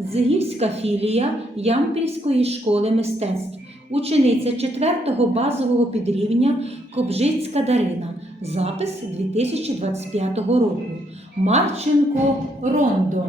Згівська філія Ямпільської школи мистецтв, учениця 4-го базового підрівня Кобжицька Дарина. Запис 2025 року. Марченко Рондо.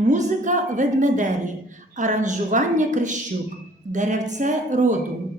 Музика ведмеделі, аранжування Крищук, деревце роду.